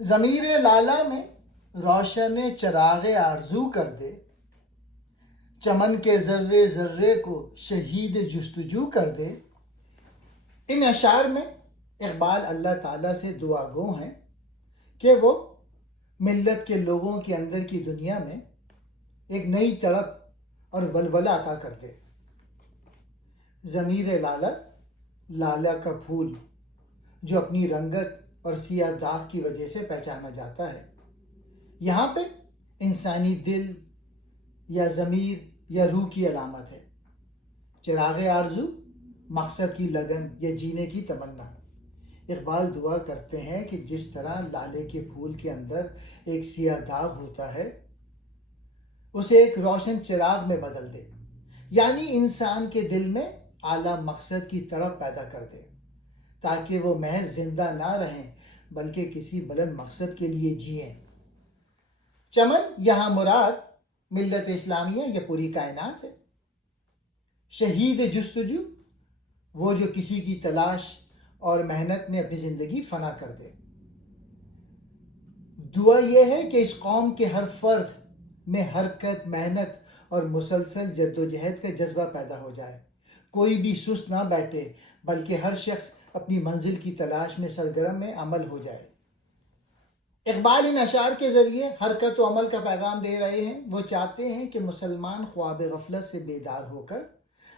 ضمیر لالا میں روشن چراغ آرزو کر دے، چمن کے ذرے ذرے کو شہید جستجو کر دے۔ ان اشعار میں اقبال اللہ تعالیٰ سے دعا گو ہیں کہ وہ ملت کے لوگوں کے اندر کی دنیا میں ایک نئی تڑپ اور ولولہ عطا کر دے۔ ضمیر لالا، لالا کا پھول جو اپنی رنگت اور سیاہ داغ کی وجہ سے پہچانا جاتا ہے، یہاں پہ انسانی دل یا ضمیر یا روح کی علامت ہے۔ چراغ آرزو، مقصد کی لگن یا جینے کی تمنا۔ اقبال دعا کرتے ہیں کہ جس طرح لالے کے پھول کے اندر ایک سیاہ داغ ہوتا ہے، اسے ایک روشن چراغ میں بدل دے، یعنی انسان کے دل میں اعلیٰ مقصد کی تڑپ پیدا کر دے، تاکہ وہ محض زندہ نہ رہیں بلکہ کسی بلند مقصد کے لیے جئیں۔ چمن یہاں مراد ملت اسلامیہ یا پوری کائنات ہے۔ شہید جستجو، وہ جو کسی کی تلاش اور محنت میں اپنی زندگی فنا کر دے۔ دعا یہ ہے کہ اس قوم کے ہر فرد میں حرکت، محنت اور مسلسل جدوجہد کا جذبہ پیدا ہو جائے، کوئی بھی سست نہ بیٹھے بلکہ ہر شخص اپنی منزل کی تلاش میں سرگرم عمل ہو جائے۔ اقبال ان اشعار کے ذریعے حرکت و عمل کا پیغام دے رہے ہیں۔ وہ چاہتے ہیں کہ مسلمان خواب غفلت سے بیدار ہو کر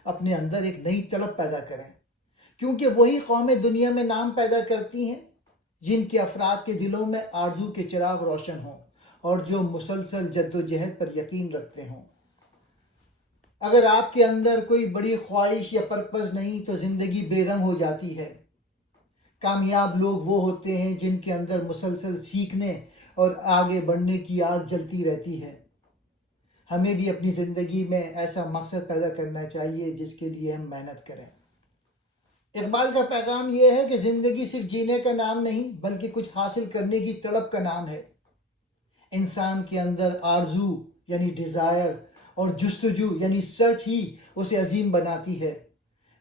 اپنے اندر ایک نئی تڑپ پیدا کریں، کیونکہ وہی قومیں دنیا میں نام پیدا کرتی ہیں جن کے افراد کے دلوں میں آرزو کے چراغ روشن ہوں اور جو مسلسل جد و جہد پر یقین رکھتے ہوں۔ اگر آپ کے اندر کوئی بڑی خواہش یا پرپز نہیں تو زندگی بے رنگ ہو جاتی ہے۔ کامیاب لوگ وہ ہوتے ہیں جن کے اندر مسلسل سیکھنے اور آگے بڑھنے کی آگ جلتی رہتی ہے۔ ہمیں بھی اپنی زندگی میں ایسا مقصد پیدا کرنا چاہیے جس کے لیے ہم محنت کریں۔ اقبال کا پیغام یہ ہے کہ زندگی صرف جینے کا نام نہیں بلکہ کچھ حاصل کرنے کی تڑپ کا نام ہے۔ انسان کے اندر آرزو یعنی ڈیزائر اور جستجو یعنی سرچ ہی اسے عظیم بناتی ہے۔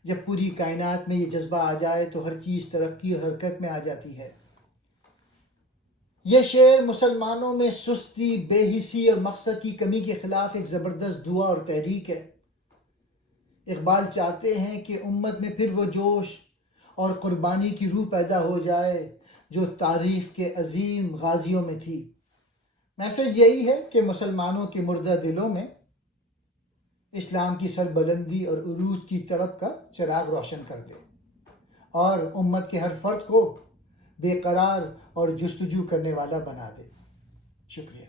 جب پوری کائنات میں یہ جذبہ آ جائے تو ہر چیز ترقی اور حرکت میں آ جاتی ہے۔ یہ شعر مسلمانوں میں سستی، بے حسی اور مقصد کی کمی کے خلاف ایک زبردست دعا اور تحریک ہے۔ اقبال چاہتے ہیں کہ امت میں پھر وہ جوش اور قربانی کی روح پیدا ہو جائے جو تاریخ کے عظیم غازیوں میں تھی۔ میسج یہی ہے کہ مسلمانوں کے مردہ دلوں میں اسلام کی سربلندی اور عروج کی تڑپ کا چراغ روشن کر دے اور امت کے ہر فرد کو بے قرار اور جستجو کرنے والا بنا دے۔ شکریہ۔